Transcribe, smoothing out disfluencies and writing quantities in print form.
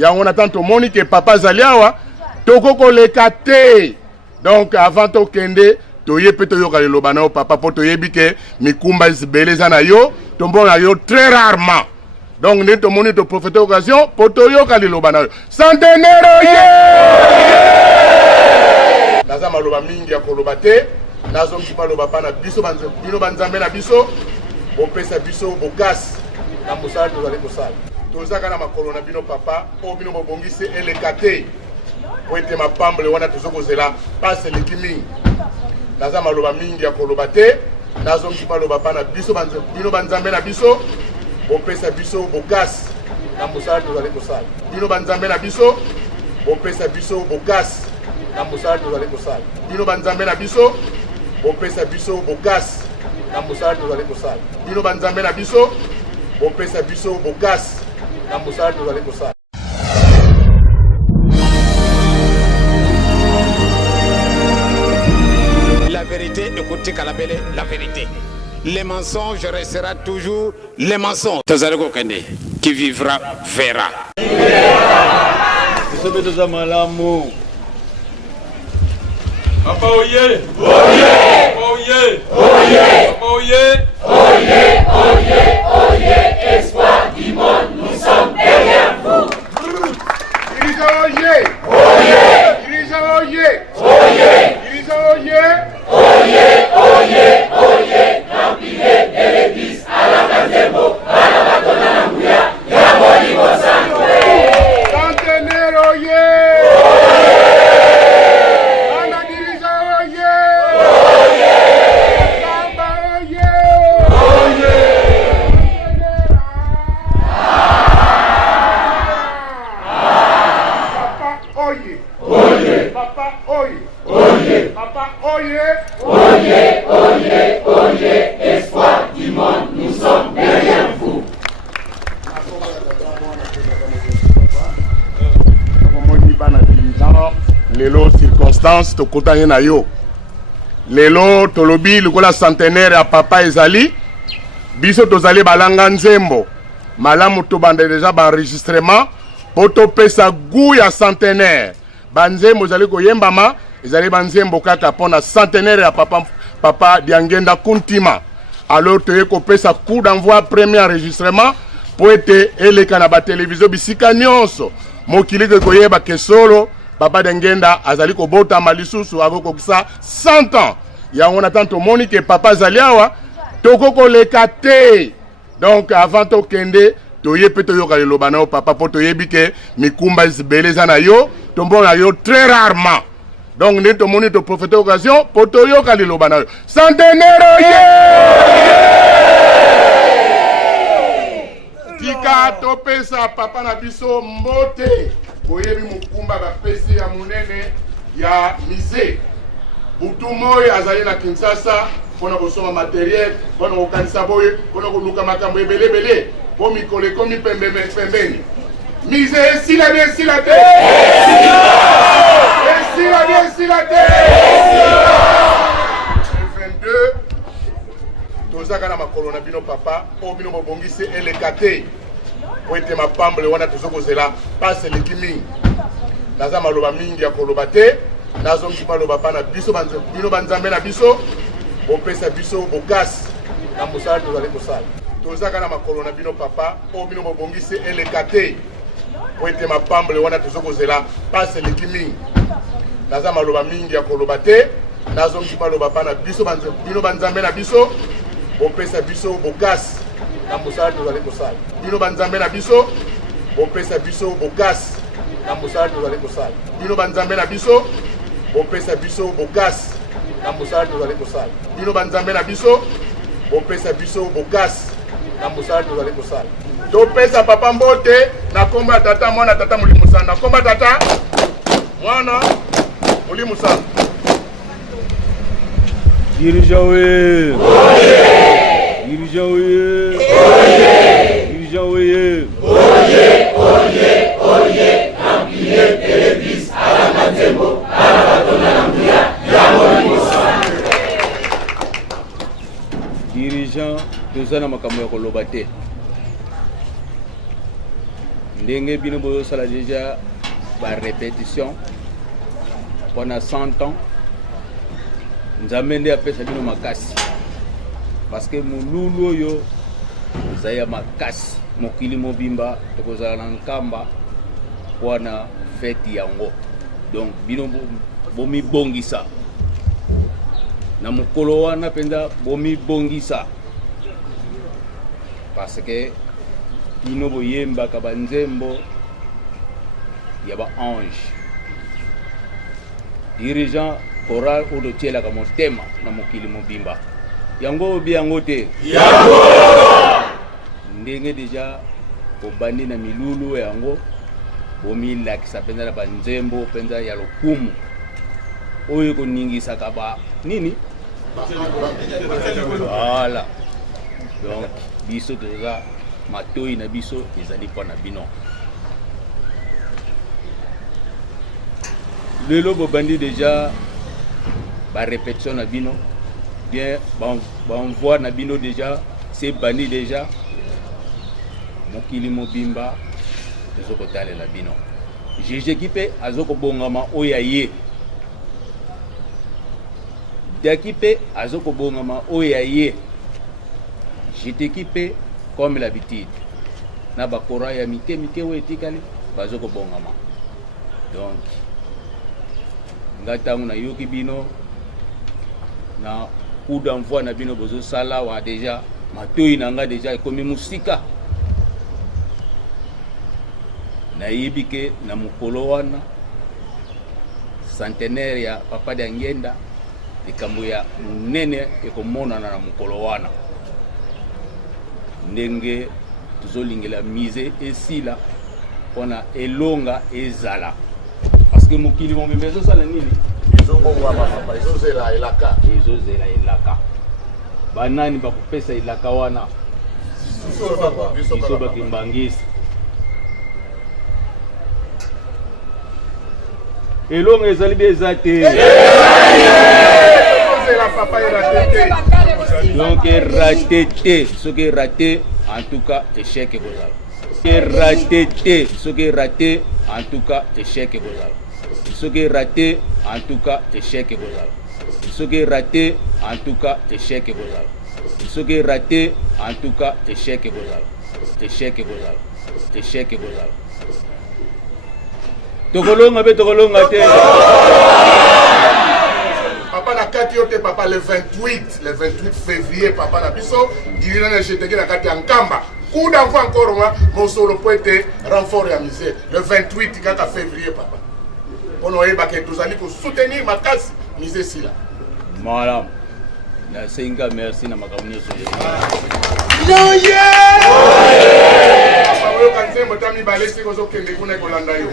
ya on attend to moni que papa zaliawa tokoko lekate. Donc avant to kende toye pe toyoka liloba na papa po toyebi ke mikumba zibeleza na yo tombo na yo très rarement. Donc nous avons moni to profiter occasion po toyoka liloba na yo. Centenaire ye! Naza maloba mingi ya koloba te. Nazo mkipa loba pana biso bino banzambe na biso. Bopesa biso bokas na mosala tozali kosala. Tozaka na makolo na bino papa o bino bobongisi elekate. Po ete mapamble wana tozokozela pase lekimi. Naza maloba mingi ya koloba te. Nazo mkipa loba pana biso bino banzambe na biso. Bopesa biso bokas na mosala tozali kosala. Bino banzambe na biso. Bopesa biso bokas na mosala tozali kosala. Bino banzambe na biso. Bopesa biso bokas na mosala tozali kosala. Bino banzambe na biso. Bopesa biso bokas na mosala tozali kosala. La vérité, écoutez Kalabele, la vérité. Les mensonges restera toujours les mensonges. Tazareko Kende, qui vivra, verra. Papa oye! Oye! Oye! Oye! Oye! Oye! Oye! Oye! Espoir du monde, nous sommes derrière vous! Dirigeant oye! Oye! Dirigeant oye! Oye! Dirigeant oye! Oye! Oye! Oye! Rempilez de l'église à la Kanzembo, à la Batona Nambuya, Yamoli Bosango! Centenaire oye! Oye, oye, oye, espoir du monde, nous sommes derrière vous. Lelo circonstance to kotanye na yo. Lelo tolobi likola centenaire ya papa ezali. Biso tozali balanga nzembo. Malamu to bande déjà ba enregistrement poto pesa goût ya centenaire. Banzembo zali koyembama. Ezali banzembo kaka pona centenaire ya papa Diangenda Kuntima. Alors te ko pesa coup d'envoi premier enregistrement pour être eleka na ba télévision bisika nyonso. Mokili ke koyeba ke solo papa Diangenda azali ko bota malisusu agoko kisa 100 ans. Ya on attend to moni que papa zaliawa tokoko lekate. Donc avant to kende toye pe toyoka liloba na papa po toyebi ke mikumba zibeleza na yo tombo na yo très rarement. Donc nous avons to profiter occasion pour toyoka liloba na yo. Centenaire ye! Tika topesa papa na biso mbote. Boyebi mukumba ba pesi ya munene ya mise. Butu moyo azali na Kinshasa pona kosoma matériel, pona kokanisa boye, pona koluka makambo ebele. Po mikole komi pembeni. Mise esila bien sila te. Esila bien sila te. 22 tozaka na makolo na bino papa o bino bobongisi elekate. Po ete mapamble wana tozokozela pase lekimi. Naza maloba mingi ya koloba te. Nazo mkipa loba pana biso bino banzambe na biso. Bopesa biso bokas na mosala tozali kosala. Tozaka na makolo na bino papa o bino bobongisi elekate. Po ete mapamble wana tozokozela pase lekimi. Naza maloba mingi ya koloba te. Nazo mkipa loba pana biso bino banzambe na biso. Bopesa biso bokas na mosala tozali kosala. Bino banzambe na biso. Bopesa biso bokas na mosala tozali kosala. Bino banzambe na biso. Bopesa biso bokas na mosala tozali kosala. Bino banzambe na biso. Bopesa biso bokas na mosala tozali kosala. Topesa papa mbote na komba tata mwana tata mulimusana. Na komba tata mwana mulimusana. Dirigeant oye! Oye! Dirigeant oye! Oye! Dirigeant oye! Oye! Oye! Oye! Rempilez de l'église à la Kanzembo, à la Batona Nambuya, Yamoli Bosango. Dirigeant toza na makambo ya koloba te. ndenge bino bozo sala déjà ba répétition pendant 100 ans nzambe nde apesa bino makasi parce que mululu oyo zaya makasi mokili mobimba tokozala na nkamba wana fête yango donc bino bomi bongisa na mokolo wana penza bomi bongisa parce que bino boyembaka banzembo ya ba ange dirigeant choral oyo tielaka motema na mokili mobimba yango obi yango te yango ndenge deja obandi na milulu yango bomilakisa penza na banzembo penza ya lokumu oyo koningisaka ba nini voilà donc biso toza matoi na biso ezali mpona bino lelo bobandi déjà ba répétition na bino bien banvoi na bino déjà c'est bandi déjà mokili mobimba tozokotalela bino jésus mpe azokobongama oyo aye daki mpe azokobongama oyo aye jeteki mpe comme l'habitude na bakora ya mike oyo etikali bazokobongama donc nga ntango nayoki bino na coup d'envoi na bino bozosala wa déjà matoi na nga déjà ekomi musika nayebi ke na mokolo wana centenaire ya papa de Ngenda likambo ya munene ekomonana na mokolo wana ndenge tozolingela mise esila mpona elonga ezala parce que mokili mobimba ezosala nini ezozela elaka banani bakopesa elaka wana biso bakimbangisi elonga ezali be eza te donc raté te soki raté en tout cas échec ekozala raté te soki raté en tout cas échec ekozala soki raté en tout cas échec ekozala soki raté en tout cas échec ekozala soki raté en tout cas échec ekozala échec ekozala tokolonga be tokolonga te papa na kati yo te papa le 28 février papa na biso ngilina na jeteki na kati ya nkamba coup d'envoi encore moi mosolo po ete renfort ya misère le 28 kaka février papa on oyeba ke tozali ko soutenir makasi misère sila malam na senga merci na makambo nyonso papa oyo kanzembo tami balesi kozokende kuna kolanda yo